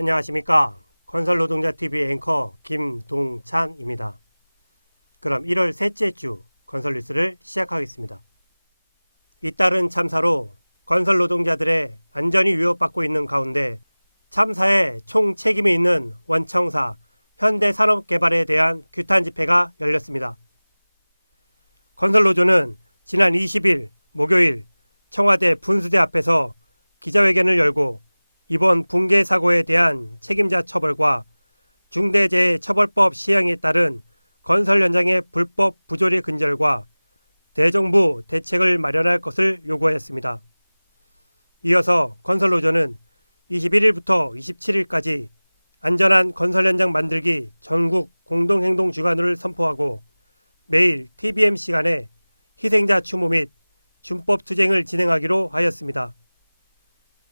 안녕하십니까. 건설노동자TV 앵커 김동찬입니다. 그럼 1월 셋째 주 건설 뉴스를 시작하겠습니다. 잇따른 참사로 건설 노동자들의 안전이 위협받고 있는 가운데 참사에 총 책임이 있는 원청사 현대산업개발에 대한 규탄 집회가 열렸습니다. 건설 노조는 지난 20일 목요일 청와대 분수대 앞에서 기자회견을 열고 이번 붕괴 사고에 대한 책임자 처벌과 중대재해처벌법 시행에 따른 건설 현장의 불법 부조리 근절과 대정부 대책을 마련할 것을 요구하였습니다. 이어서 건설노조는 21일부터 27일까지 안전한 건설 현장 만들기 전국 공동행동 주간을 선포하고 매일 TBM 시간에 희생자 추모 및 준법 투쟁을 진행하기로 하였습니다.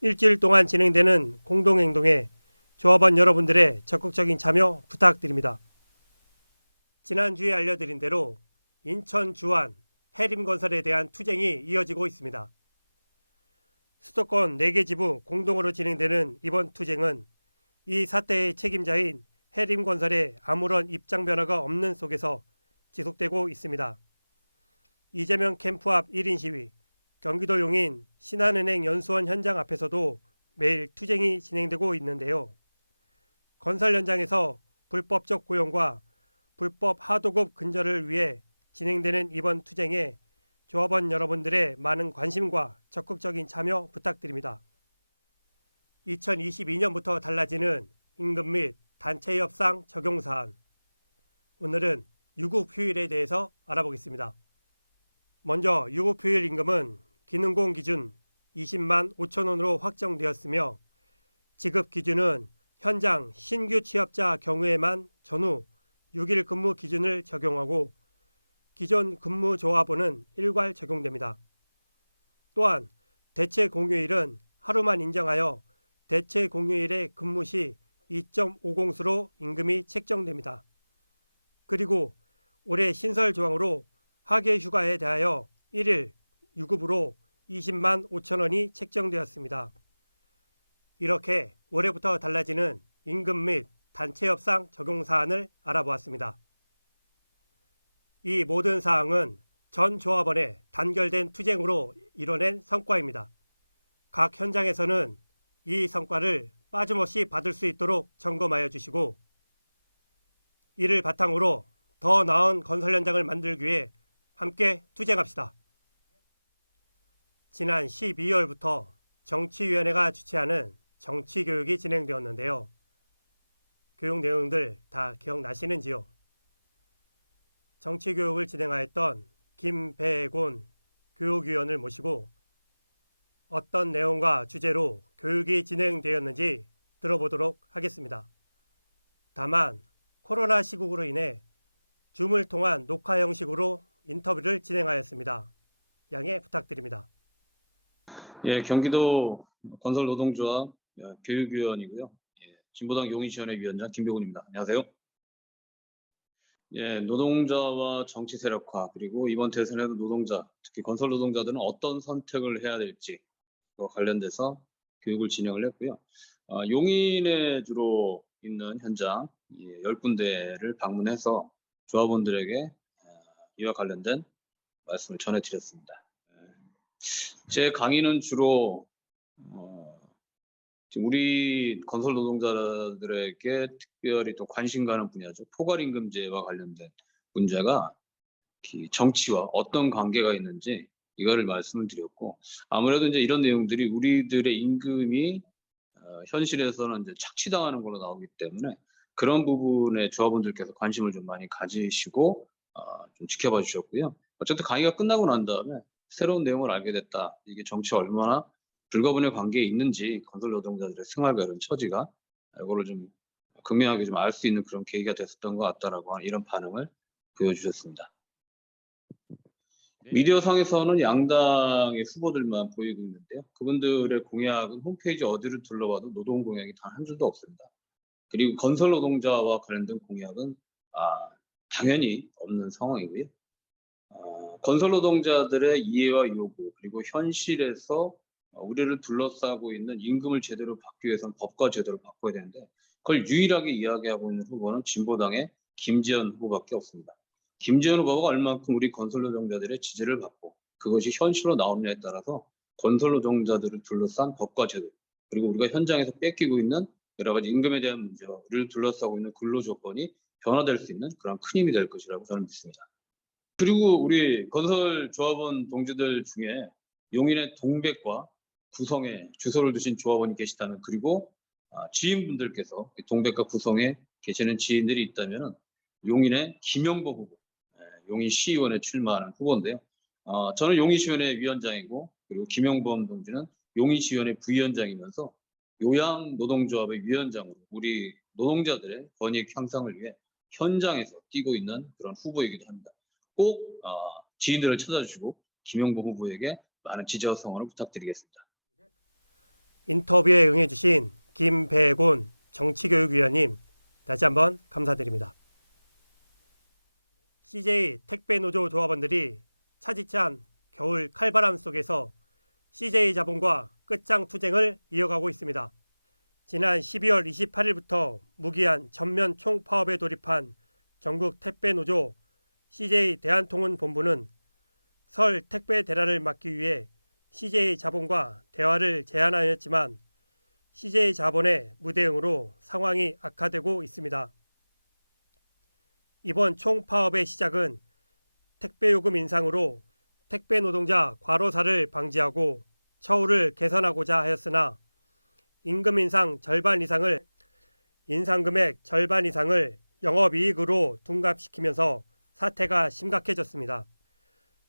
일주일 동안 진행되는 공동행동에 조합원 여러분들의 적극적인 참여 부탁드립니다. 지난주에 알려드린 대로 인천 주안 해림건설에 대한 투쟁이 이어지고 있습니다. 수도권 4개 지부 공동으로 진행되는 이번 투쟁은 이 사태의 책임자인 해림건설의 아무런 입장 변화가 없는 속에서 지속되고 있습니다. 이재명 캠프 앞 1인 시위, 경기도 용인 신한은행 연수원 현장 앞에서도 매일 투쟁이 진행되고 있는데요. 건설 현장에서 불법적 고용과 불법 하도급 근절을 위해 진행되는 이번 투쟁에 조합원 여러분들의 많은 관심과 적극적인 참여 부탁드립니다. 2022년부터 달라지는 임금 및 단체 협상 적용 사안. 오늘은 유급 휴일에 대해서 알아보겠습니다. 먼저 유급 휴일 임금은 기능공 기준 20만 5천 원으로 확정되었으며 지급 기준은 현장 신규 취업자 경우에만 전후 6일 근무 기준을 적용하고 기존 근무 조합원은 일괄 적용됩니다. 또한 대체 공휴일은 하루만 인정하여 대체 공휴일의 근무 시 2.50수로 임금이 책정됩니다. 그리고 올해 신설 조항으로 하계 휴가에 대하여 1일 유급으로 20만 5천 원이 책정되었습니다. 이렇게 올해부터 달라지는 임금 및 단체 협상 적용 사안을 알아보았습니다. 이 모든 사항은 전 조합원의 단결된 투쟁으로 이뤄낸 성과입니다. 각 현장에서는 이 성과를 빠짐없이 받을 수 있도록 점검하여 주시고 이를 바탕으로 더 나은 건설 현장을 만들기 위해 함께 투쟁합시다. 지난 12월부터 정치위원회가 주최하는 정치교육이 진행되었는데요. 교육 내용들 다 기억나시는지요? 정치 교육을 진행하였던 김배곤 교육위원을 모시고 어떤 내용과 주제로 교육이 진행되었는지 들어보도록 하겠습니다. 다만 코로나 시국으로 인해 줌을 통한 녹화 형식으로 인터뷰를 진행하였습니다. 양해 부탁드립니다. 예, 경기도 건설노동조합 예, 교육위원이고요. 예, 진보당 용인시원회 위원장 김병훈입니다. 안녕하세요. 예, 노동자와 정치 세력화 그리고 이번 대선에도 노동자, 특히 건설 노동자들은 어떤 선택을 해야 될지 그 관련돼서 교육을 진행을 했고요. 아, 용인에 주로 있는 현장 예, 10군데를 방문해서 조합원들에게 아, 이와 관련된 말씀을 전해드렸습니다. 제 강의는 주로 어, 지금 우리 건설 노동자들에게 특별히 또 관심 가는 분야죠. 포괄임금제와 관련된 문제가 이 정치와 어떤 관계가 있는지 이거를 말씀을 드렸고 아무래도 이제 이런 내용들이 우리들의 임금이 어, 현실에서는 이제 착취당하는 걸로 나오기 때문에 그런 부분에 조합원들께서 관심을 좀 많이 가지시고 어, 좀 지켜봐 주셨고요. 어쨌든 강의가 끝나고 난 다음에 새로운 내용을 알게 됐다. 이게 정치와 얼마나 불가분의 관계에 있는지 건설 노동자들의 생활과 이런 처지가 이거를 좀 극명하게 좀 알 수 있는 그런 계기가 됐었던 것 같다라고 하는 이런 반응을 보여주셨습니다. 미디어 상에서는 양당의 후보들만 보이고 있는데요. 그분들의 공약은 홈페이지 어디를 둘러봐도 노동 공약이 단 한 줄도 없습니다. 그리고 건설 노동자와 관련된 공약은 아, 당연히 없는 상황이고요. 어, 건설 노동자들의 이해와 요구 그리고 현실에서 어, 우리를 둘러싸고 있는 임금을 제대로 받기 위해서는 법과 제도를 바꿔야 되는데 그걸 유일하게 이야기하고 있는 후보는 진보당의 김지현 후보밖에 없습니다. 김지현 후보가 얼만큼 우리 건설 노동자들의 지지를 받고 그것이 현실로 나오느냐에 따라서 건설 노동자들을 둘러싼 법과 제도 그리고 우리가 현장에서 뺏기고 있는 여러 가지 임금에 대한 문제를 둘러싸고 있는 근로 조건이 변화될 수 있는 그런 큰 힘이 될 것이라고 저는 믿습니다. 그리고 우리 건설 조합원 동지들 중에 용인의 동백과 구성에 주소를 두신 조합원이 계시다면 그리고 아, 지인분들께서 동백과 구성에 계시는 지인들이 있다면 용인의 김영보 후보, 예, 용인 시의원에 출마하는 후보인데요. 어, 저는 용인시의원의 위원장이고 그리고 김영범 동지는 용인시의원의 부위원장이면서 요양 노동조합의 위원장으로 우리 노동자들의 권익 향상을 위해 현장에서 뛰고 있는 그런 후보이기도 합니다. 꼭 어, 지인들을 찾아주시고 김영보 후보에게 많은 지지와 성원을 부탁드리겠습니다. 인터뷰에 응해주신 김배곤 정치교육위원님 다시 한번 감사드립니다. CJ 택배노조 조합원들이 차디찬 겨울 칼바람 속에서 CJ 자본과 끝장 투쟁을 이어가고 있습니다. 지난 12월 28일부터 무기한 전면 총파업에 돌입한 전국 택배노조 CJ 대한통운 본부는 설 택배 대란을 막기 위해 CJ 자본과 대화를 제안하였지만 CJ 자본의 무대응으로 상황이 악화되고 있습니다. 이번 총파업의 시작은 택배 요금 인상으로 택배 노동자 과로사를 방지하고 처우를 개선하고자 하였으나 임금 인상 절반 이상을 인상 금액 절반 이상을 영업이익으로 둔갑시키면서 사태가 심각해졌습니다.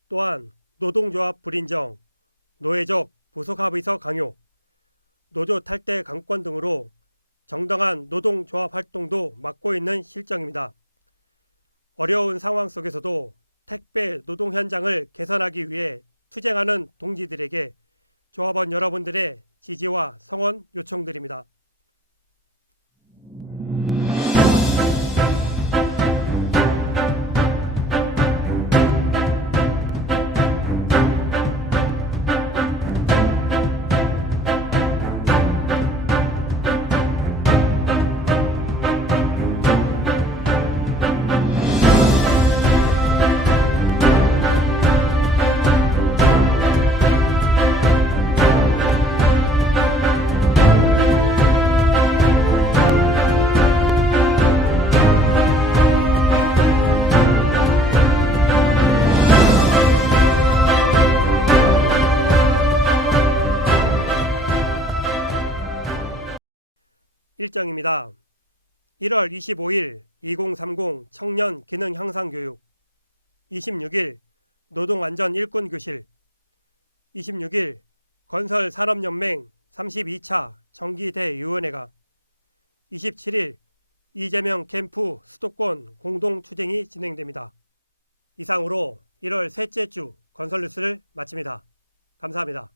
또한 노동조합 불인정, 노예적 부속합의서 강요, 노조 탈퇴 강권 등으로 정당한 노동조합 활동도 막고 있는 실정입니다. 어려운 상황 속에서도 택배 노동 현장을 개선하기 위해 투쟁하는 동지들에게 조합원 여러분들의 지지와 성원 요청드립니다. 일정입니다. 1월 25일 2030 청년 기능 향상 교육 26일 노동안전 일꾼 교실 26일 건설 산업연맹 32차 정기 대의원회가 27일 이재명 캠프 수도권 공동 투쟁이 진행됩니다. 이상으로 1월 셋째 주 건설 뉴스를 마칩니다. 감사합니다.